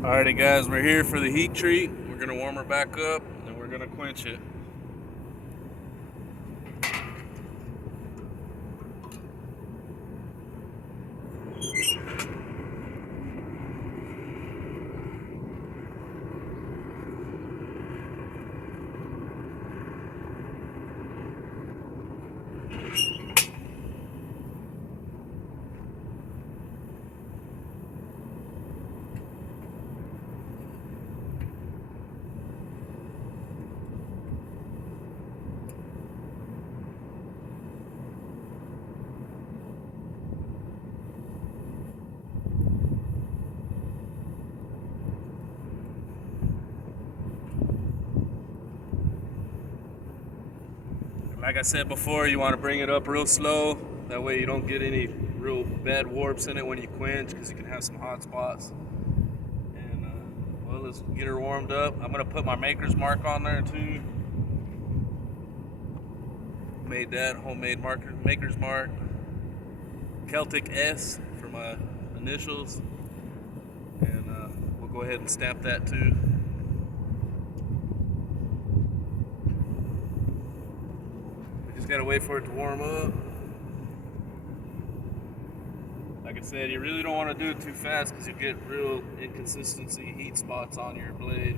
Alrighty guys, we're here for the heat treat. We're gonna warm her back up and we're gonna quench it. Like I said before, you want to bring it up real slow. That way you don't get any real bad warps in it when you quench, because you can have some hot spots. And well, let's get her warmed up. I'm gonna put my maker's mark on there too. Made that homemade maker's mark. Celtic S for my initials. And we'll go ahead and stamp that too. Just gotta wait for it to warm up. Like I said, you really don't want to do it too fast because you get real inconsistency, heat spots on your blade.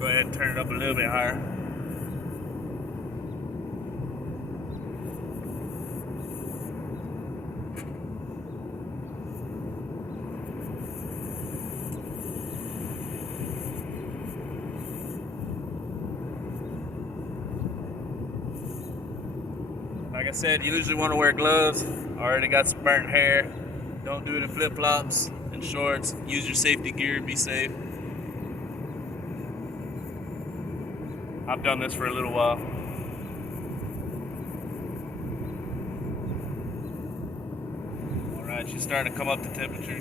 Go ahead and turn it up a little bit higher. Like I said, you usually want to wear gloves. I already got some burnt hair. Don't do it in flip-flops and shorts. Use your safety gear, be safe. I've done this for a little while. Alright, she's starting to come up to temperature.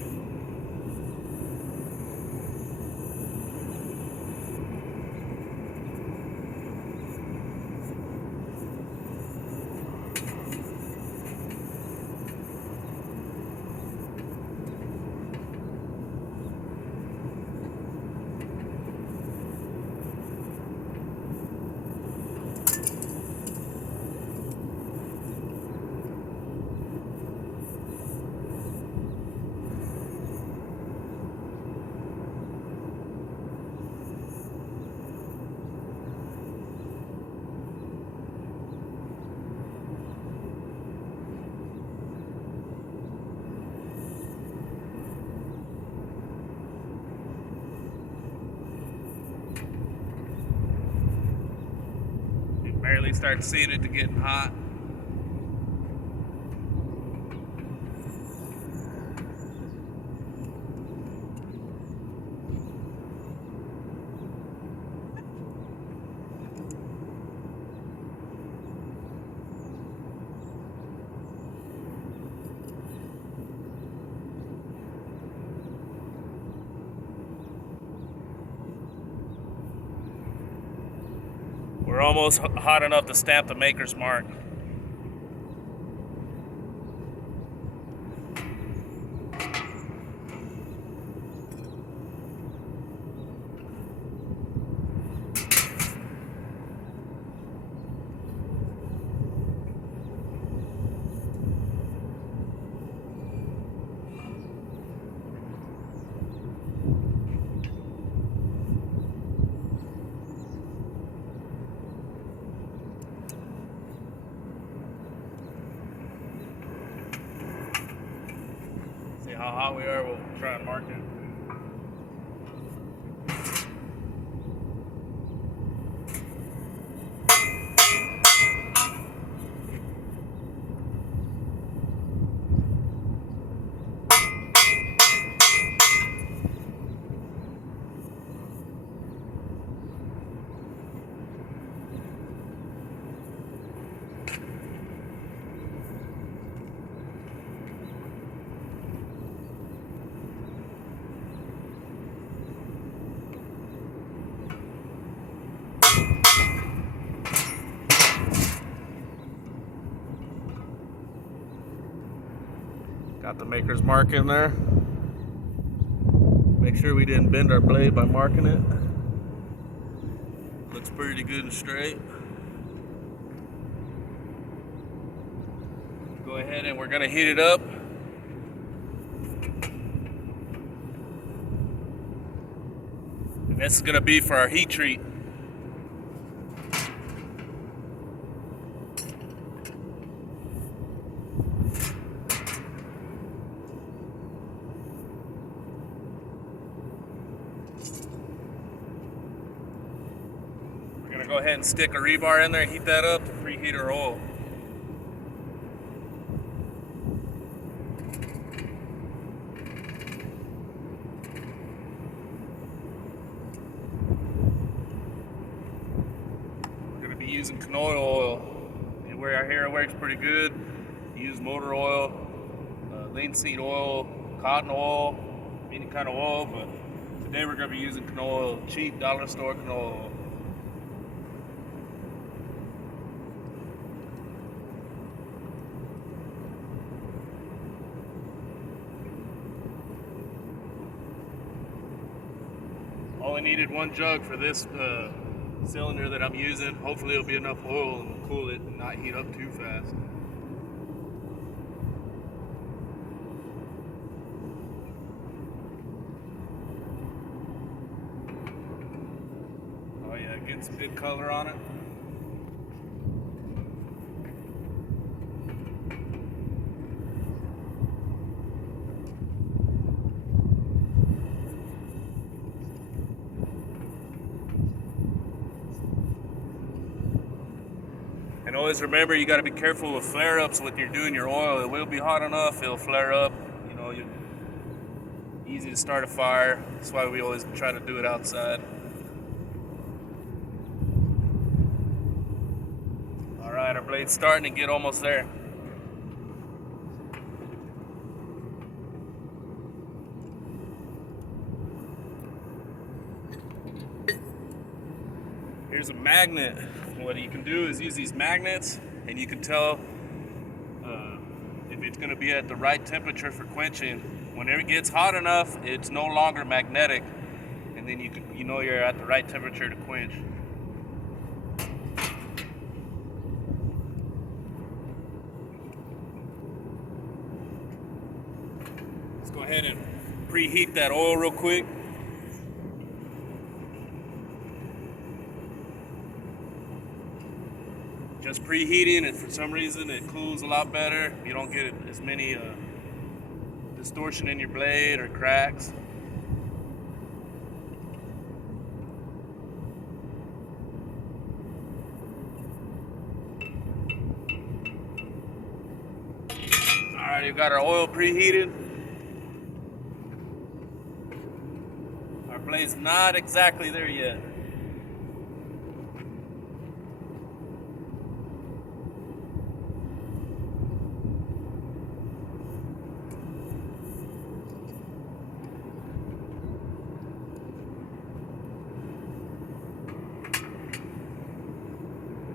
Barely start seeing it to getting hot. We're almost hot enough to stamp the maker's mark. See how hot we are, we'll try and mark it. the maker's mark in there. Make sure we didn't bend our blade by marking it. Looks pretty good and straight. Go ahead and we're gonna heat it up. And this is gonna be for our heat treat. We're gonna go ahead and stick a rebar in there and heat that up to preheat our oil. Using canola oil, and where our hair works pretty good, use motor oil, linseed oil, cotton oil, any kind of oil, but today we're going to be using canola oil, cheap dollar store canola oil. Only needed one jug for this cylinder that I'm using. Hopefully it'll be enough oil and cool it and not heat up too fast. Oh yeah, getting some good color on it. And always remember, you got to be careful with flare-ups when you're doing your oil. It will be hot enough, it'll flare up. You know, easy to start a fire. That's why we always try to do it outside. All right, our blade's starting to get almost there. Here's a magnet. What you can do is use these magnets, and you can tell if it's going to be at the right temperature for quenching. Whenever it gets hot enough, it's no longer magnetic, and then you know you're at the right temperature to quench. Let's go ahead and preheat that oil real quick. Just preheating, and for some reason it cools a lot better. You don't get as many distortion in your blade or cracks. Alright, we've got our oil preheated. Our blade's not exactly there yet.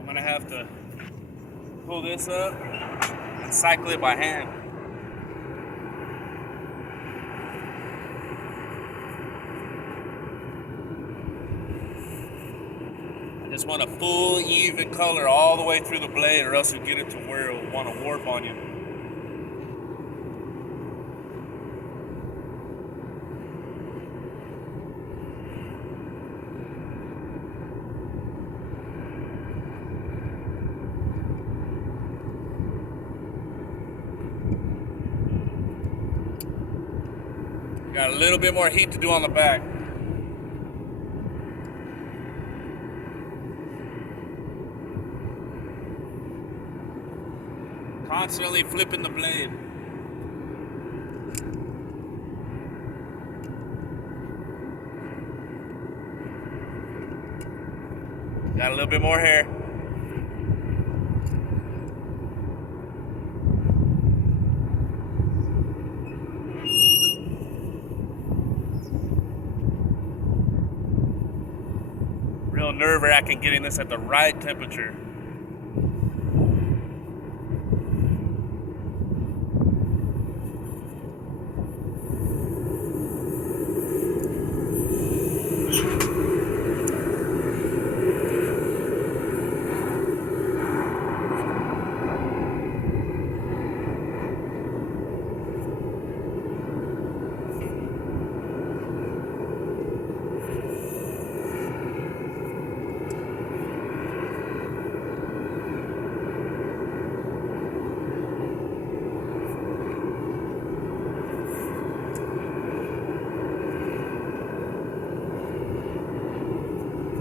I'm gonna have to pull this up and cycle it by hand. I just want a full, even color all the way through the blade, or else you'll get it to where it'll want to warp on you. Got a little bit more heat to do on the back. Constantly flipping the blade. Got a little bit more hair. Real nerve-wracking getting this at the right temperature.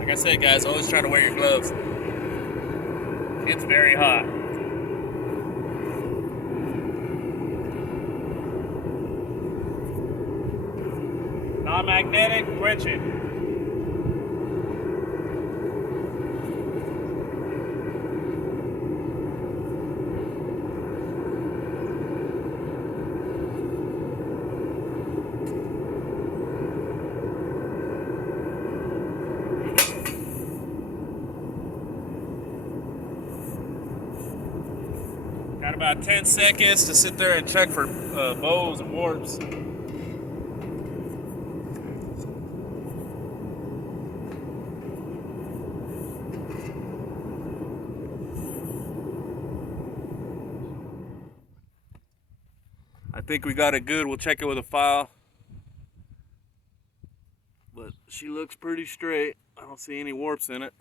Like I said, guys, always try to wear your gloves. It's very hot. Non-magnetic, quenching. Got about 10 seconds to sit there and check for bows and warps. I think we got it good. We'll check it with a file. But she looks pretty straight. I don't see any warps in it.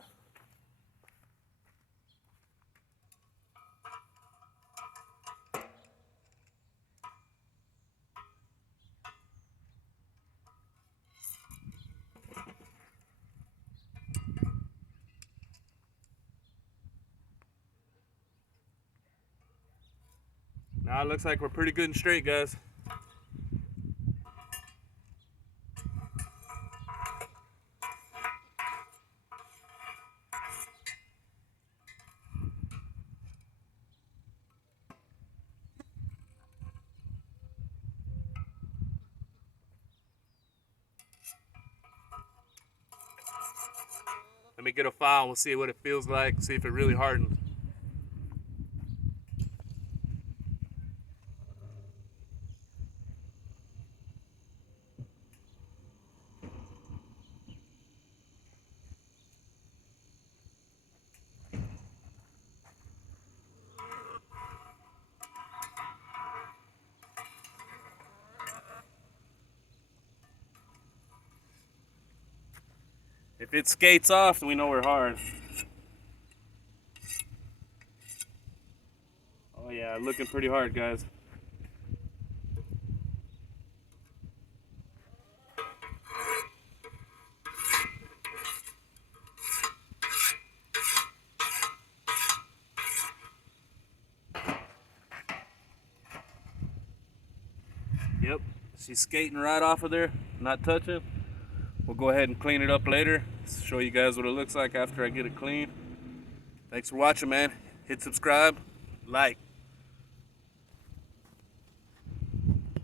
Now it looks like we're pretty good and straight, guys. Let me get a file and we'll see what it feels like, see if it really hardens. If it skates off, then we know we're hard. Oh yeah, looking pretty hard, guys. Yep, she's skating right off of there, not touching. We'll go ahead and clean it up later. Show you guys what it looks like after I get it clean. Thanks for watching, man. Hit subscribe, like.